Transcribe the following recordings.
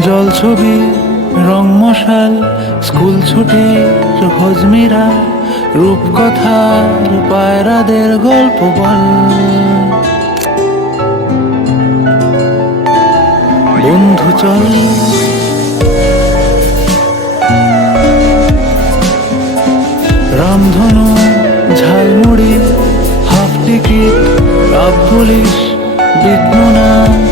জল ছবি রং মশাল, স্কুল ছুটি, হজমিরা, রূপকথার পায়রাদের গল্প বল। বন্ধু চল। রামধনু, ঝালমুড়ি, হাফ টিকিট রাব পুলিশ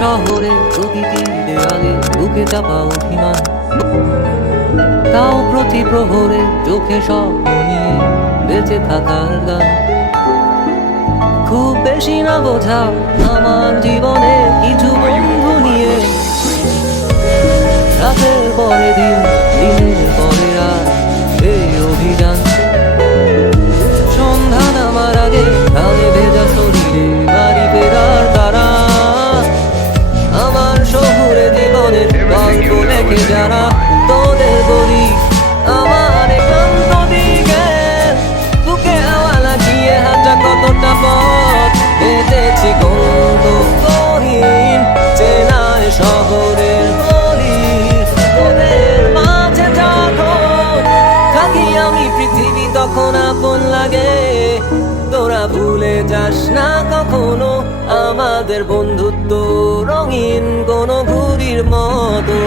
শহরে প্রতিটি দেয়ালে বুকে চাপা অভিমান। তাও প্রতি প্রহরে চোখে স্বপ্ন নিয়ে বেঁচে থাকার গান। খুব বেশি না বোঝা আমার জীবনে কিছু বন্ধু নিয়ে। রাতের পরে দিন, দিনের তখন আপন লাগে? তোরা ভুলে যাস না কখনো আমাদের বন্ধুত্ব রঙিন কোনো ঘুরির মতো।